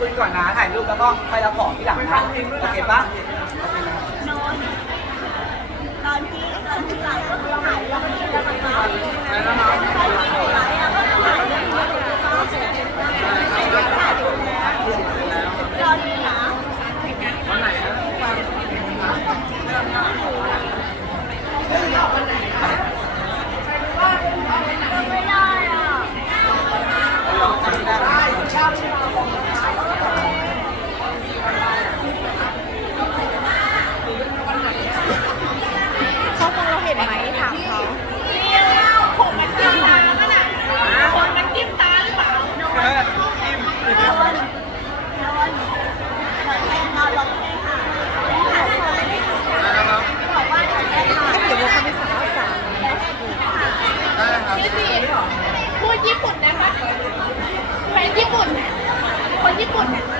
คุยก่อนนะถ่ายรูปแล้วก็ค่อยรับของที่หลังนะโอเคปะตอนที่ตอนที่ไลฟ์ก็ถ่ายแล้วก็กินแล้วกันเนาะ หมดกัน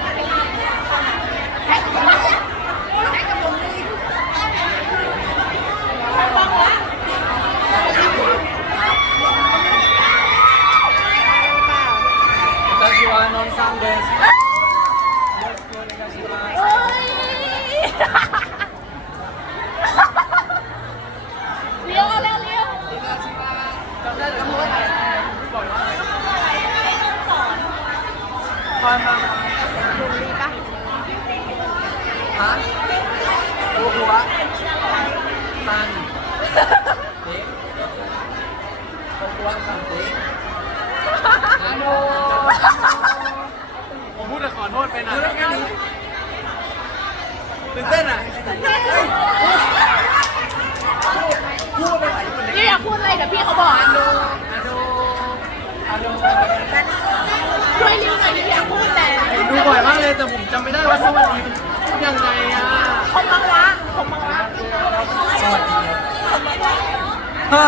เปนะตื่นเต้นอะพูดไปไหนี่อยากพูดอะไรแต่พี่เขาบอกอะดูอะดูอะดูช่วยนิ้วหน่อยที่อยากพูดแต่ดูบ่อยมากเลยแต่ผมจำไม่ได้ว่าสวัพูดยังไงอะผมบังละผมบังละสวัสดีฮะ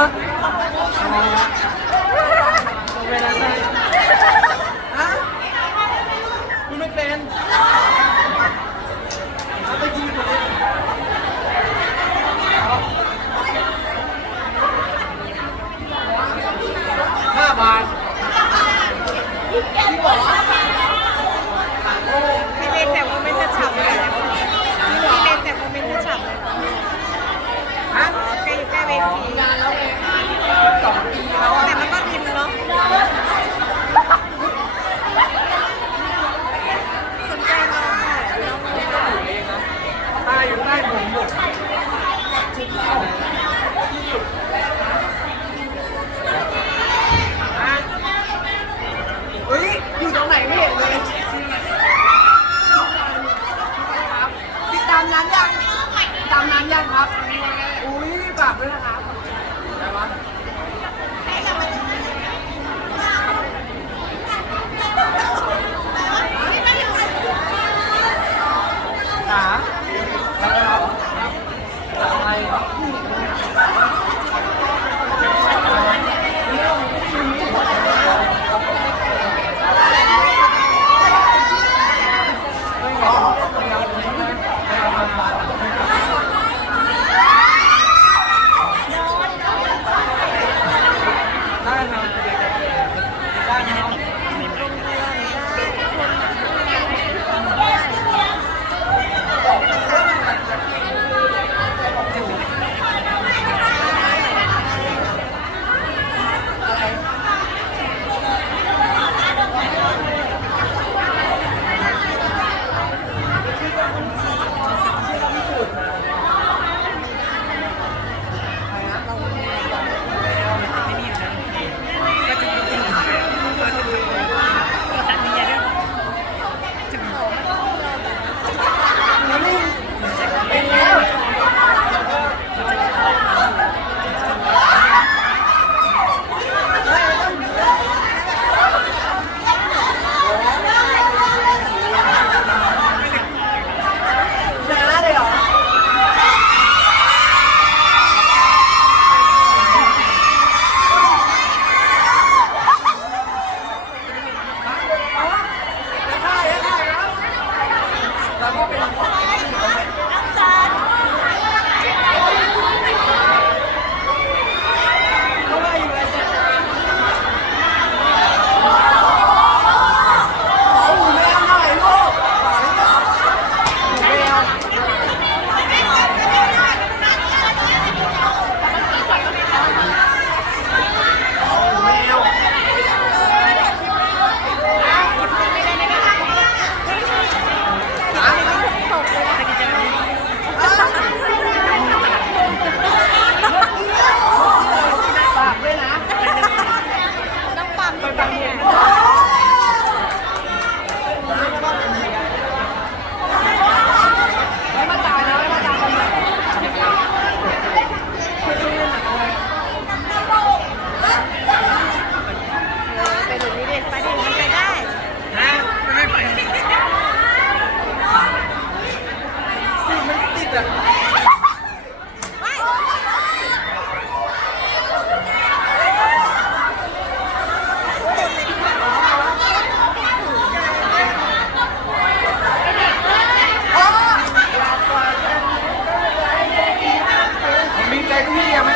academia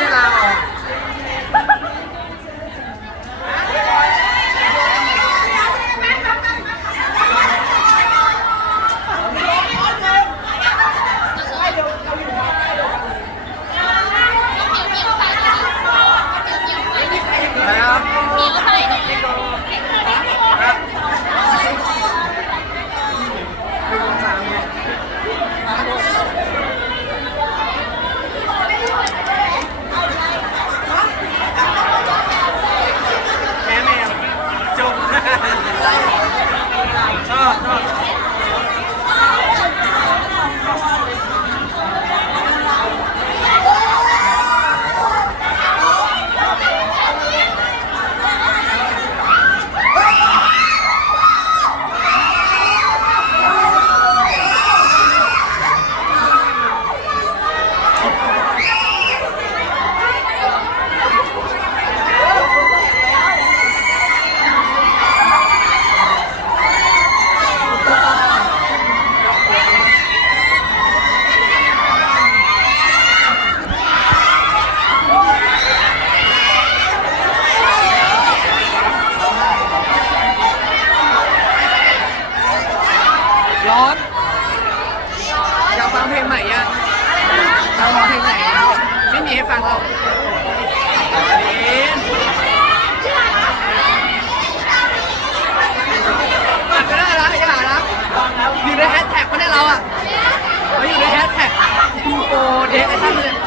¿Qué? ¿Qué?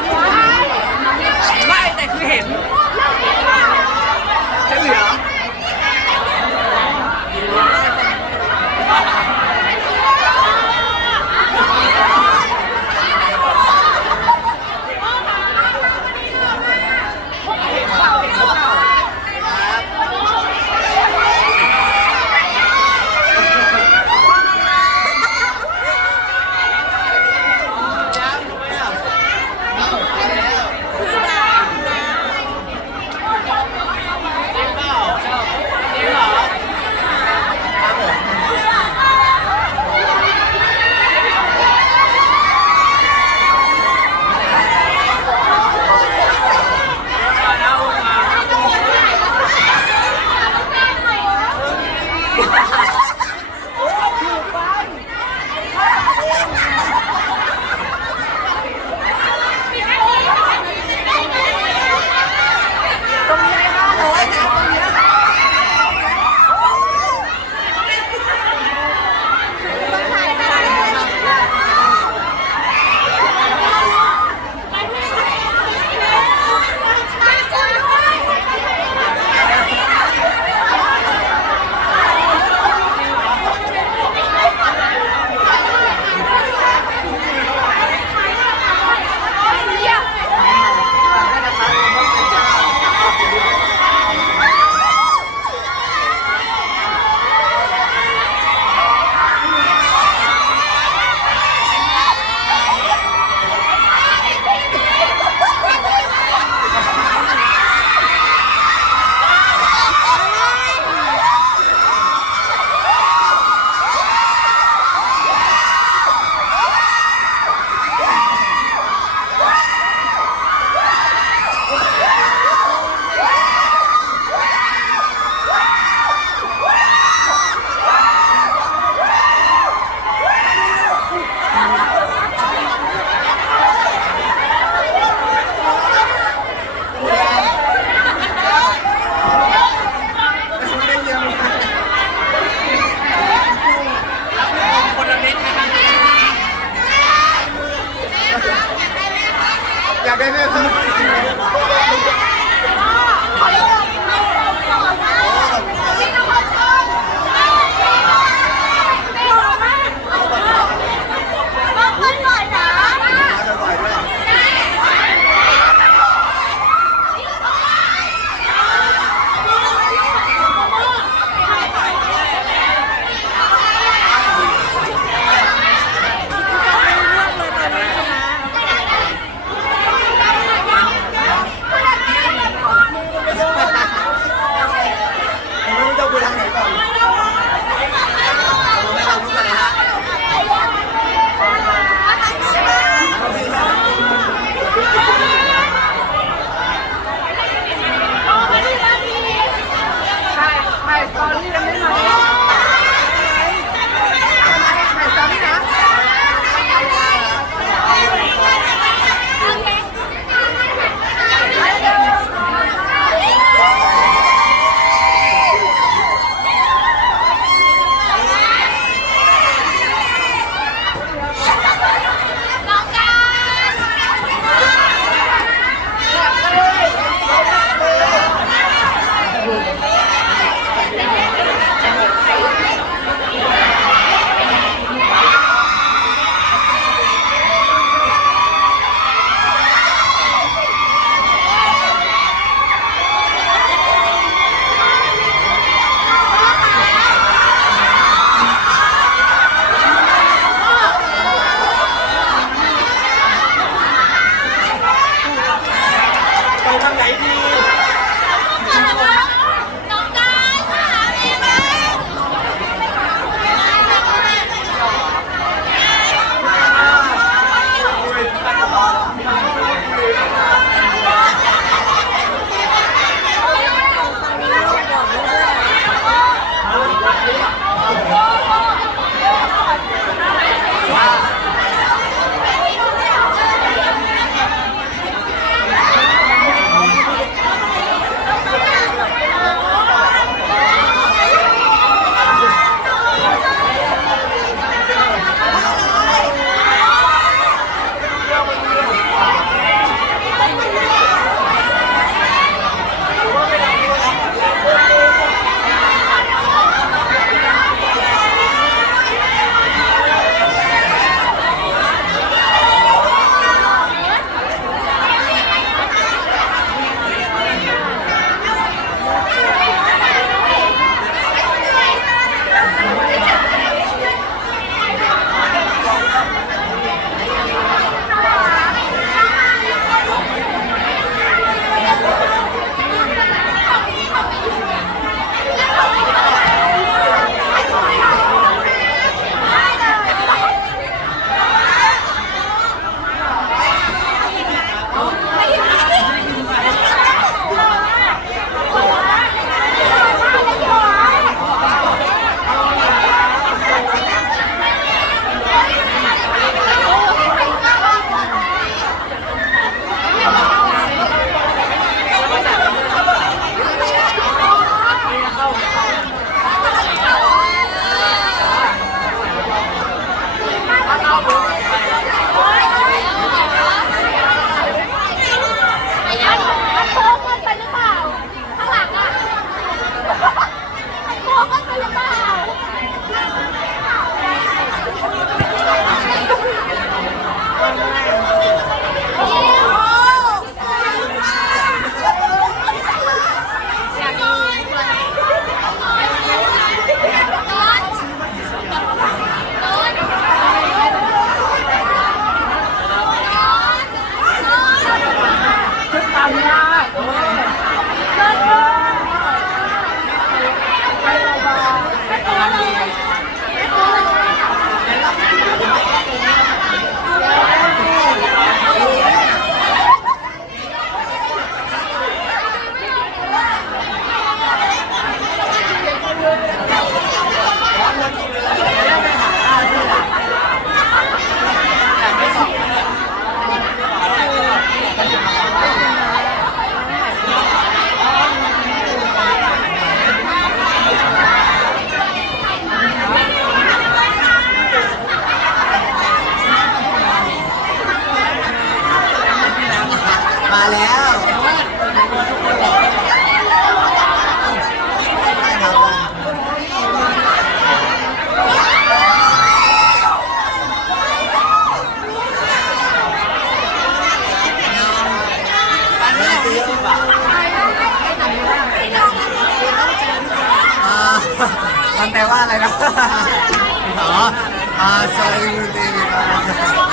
hả? À, sorry, everything.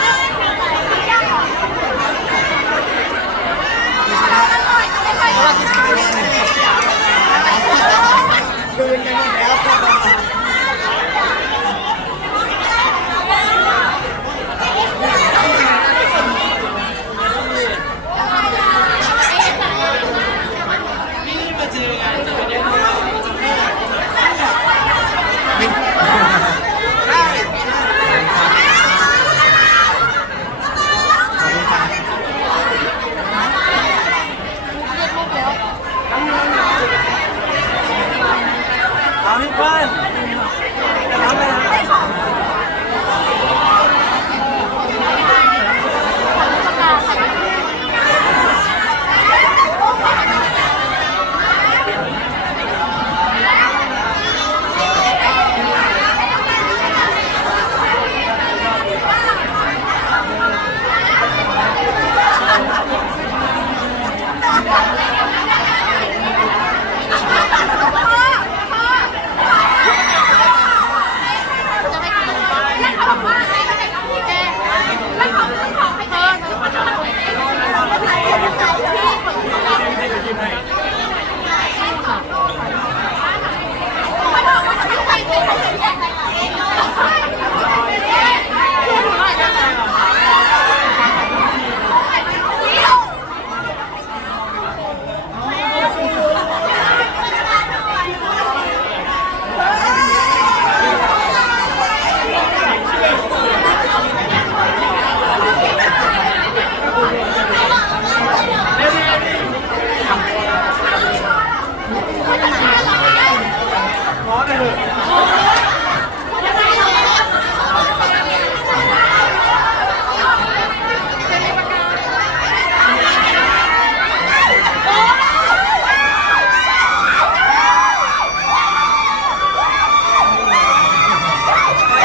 Hãy subscribe